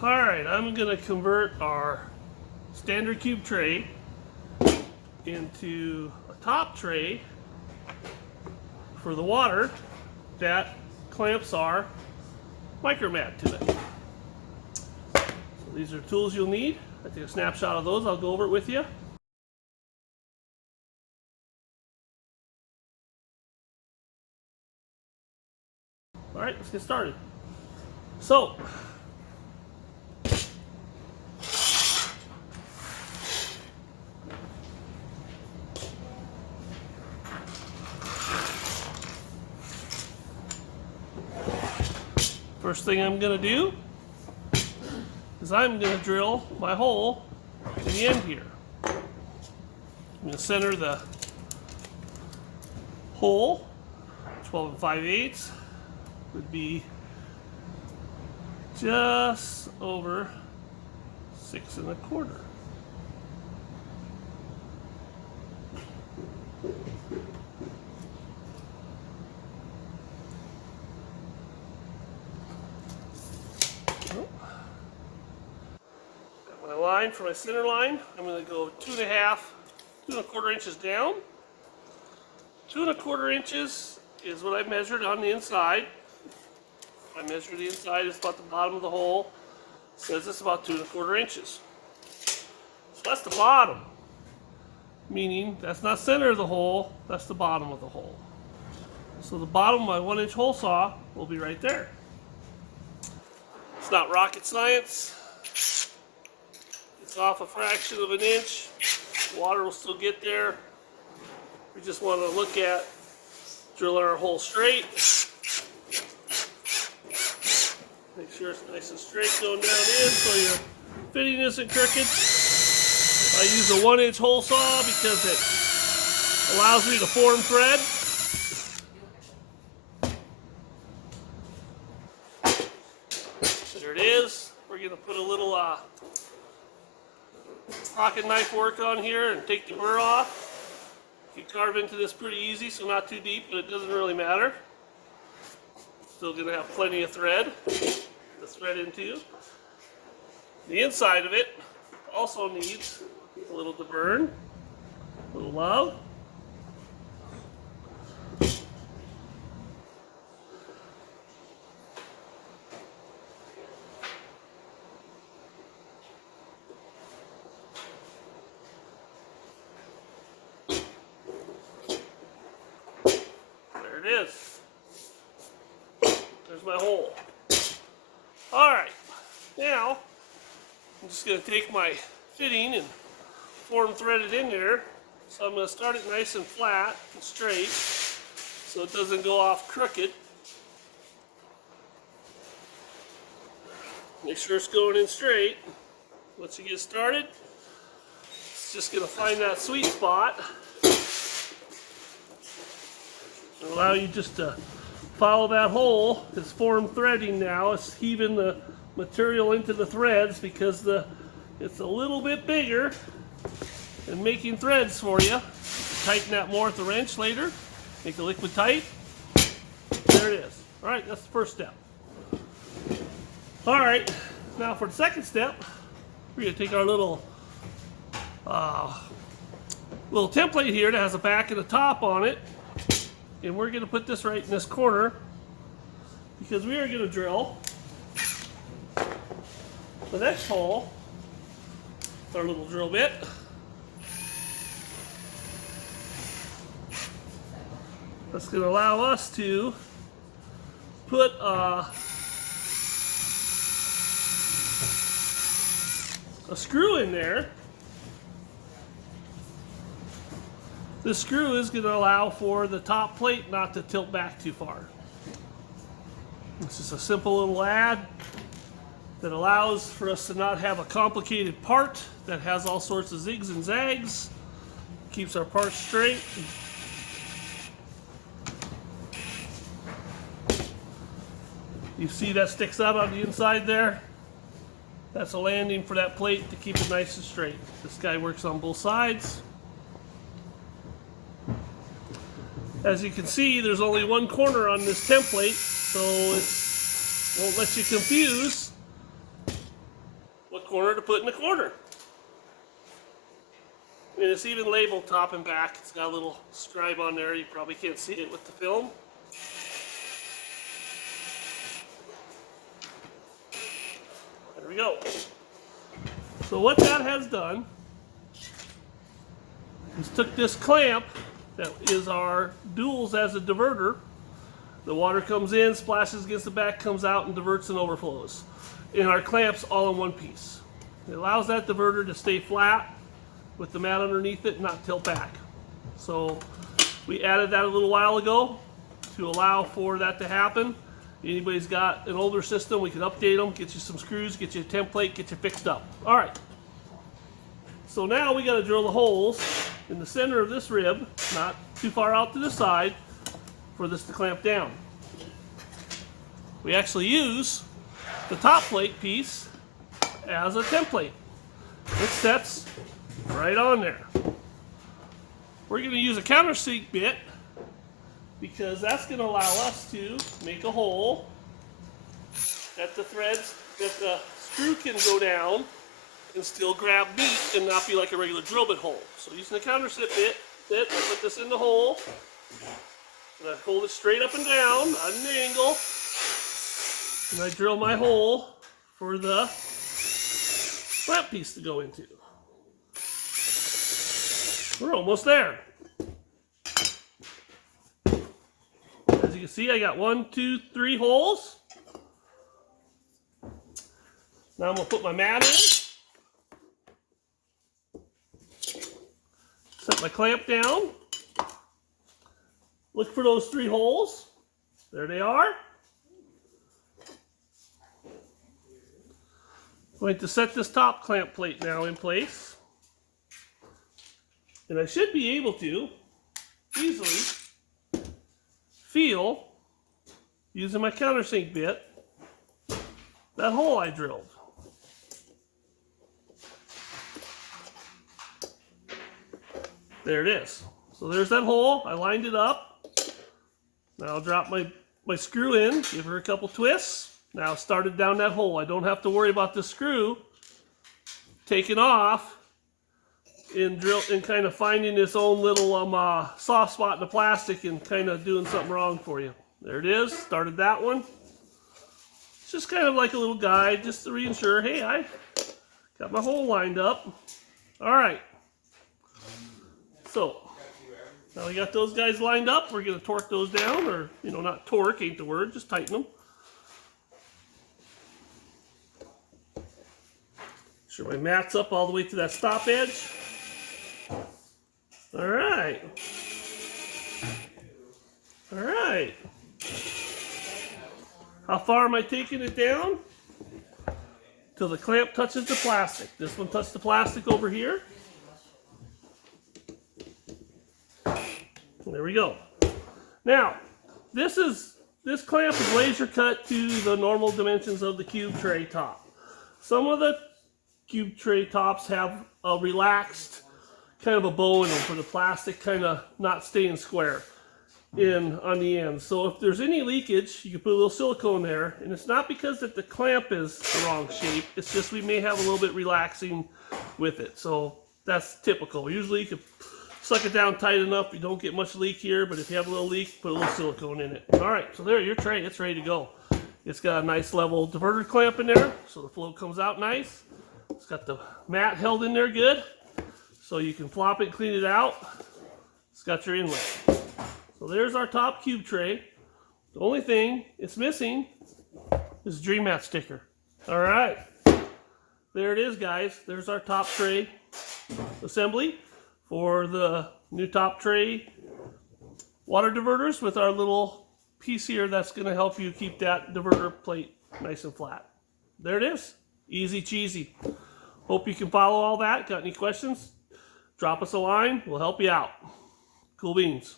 Alright, I'm going to convert our standard cube tray into a top tray for the water that clamps our micro mat to it. So these are tools you'll need. I take a snapshot of those. I'll go over it with you. Alright, let's get started. So, first thing I'm going to do is I'm going to drill my hole in the end here. I'm going to center the hole. 12 5/8 would be just over 6 1/4. Got my line for my center line. I'm going to go 2 1/4 inches down. 2 1/4 inches is what I measured on the inside. I measure the inside, it's about the bottom of the hole. It says it's about 2 1/4 inches. So that's the bottom. Meaning that's not center of the hole, that's the bottom of the hole. So the bottom of my 1-inch hole saw will be right there. It's not rocket science. It's off a fraction of an inch. Water will still get there. We just want to look at drilling our hole straight. Make sure it's nice and straight going down in so your fitting isn't crooked. I use a 1-inch hole saw because it allows me to form thread. There it is. We're going to put a little pocket knife work on here and take the burr off. You can carve into this pretty easy, so not too deep, but it doesn't really matter. Still going to have plenty of thread to thread into. The inside of it also needs a little to burn, a little love. There it is. There's my hole. Alright, now I'm just going to take my fitting and form thread it in there. So I'm going to start it nice and flat and straight so it doesn't go off crooked. Make sure it's going in straight. Once you get started, it's just going to find that sweet spot and allow you just to follow that hole. It's form threading now. It's heaving the material into the threads because it's a little bit bigger and making threads for you. Tighten that more with the wrench later. Make the liquid tight. There it is. Alright, that's the first step. Alright, now for the second step, we're going to take our little template here that has a back and a top on it. And we're going to put this right in this corner because we are going to drill the next hole with our little drill bit. That's going to allow us to put a screw in there. This screw is going to allow for the top plate not to tilt back too far. This is a simple little add that allows for us to not have a complicated part that has all sorts of zigs and zags. Keeps our parts straight. You see that sticks out on the inside there? That's a landing for that plate to keep it nice and straight. This guy works on both sides. As you can see, there's only one corner on this template, so it won't let you confuse to put in the corner. And it's even labeled top and back. It's got a little scribe on there. You probably can't see it with the film. There we go. So what that has done is took this clamp that is our duals as a diverter. The water comes in, splashes against the back, comes out, and diverts and overflows. And our clamps all in one piece. It allows that diverter to stay flat with the mat underneath it and not tilt back. So we added that a little while ago to allow for that to happen. Anybody's got an older system, we can update them, get you some screws, get you a template, get you fixed up. All right. So now we got to drill the holes in the center of this rib, not too far out to the side, for this to clamp down. We actually use the top plate piece as a template. It sets right on there. We're going to use a countersink bit because that's going to allow us to make a hole that the threads, that the screw can go down and still grab meat and not be like a regular drill bit hole. So using the countersink bit, I put this in the hole, and I hold it straight up and down on an angle, and I drill my hole for the clamp piece to go into. We're almost there. As you can see, I got 1, 2, 3 holes. Now I'm going to put my mat in. Set my clamp down. Look for those 3 holes. There they are. I'm going to set this top clamp plate now in place. And I should be able to easily feel, using my countersink bit, that hole I drilled. There it is. So there's that hole. I lined it up. Now I'll drop my screw in, give her a couple twists. Now started down that hole. I don't have to worry about the screw taking off and kind of finding its own little soft spot in the plastic and kind of doing something wrong for you. There it is. Started that one. It's just kind of like a little guide just to reassure, hey, I got my hole lined up. All right. So now we got those guys lined up. We're going to torque those down, or, you know, not torque, ain't the word, just tighten them. Sure my mat's up all the way to that stop edge. All right. All right. How far am I taking it down? Till the clamp touches the plastic. This one touched the plastic over here. There we go. Now, this clamp is laser cut to the normal dimensions of the cube tray top. Some of the cube tray tops have a relaxed kind of a bow in them for the plastic kind of not staying square in on the end. So if there's any leakage, you can put a little silicone there, and it's not because that the clamp is the wrong shape, it's just we may have a little bit relaxing with it. So that's typical. Usually you can suck it down tight enough, you don't get much leak here, but if you have a little leak, put a little silicone in it. All right, so there, your tray, it's ready to go. It's got a nice level diverter clamp in there, so the flow comes out nice. It's got the mat held in there good, so you can flop it, clean it out. It's got your inlet. So there's our top cube tray. The only thing it's missing is a Dream Mat sticker. All right, there it is, guys. There's our top tray assembly for the new top tray water diverters with our little piece here that's going to help you keep that diverter plate nice and flat. There it is. Easy cheesy. Hope you can follow all that. Got any questions? Drop us a line. We'll help you out. Cool beans.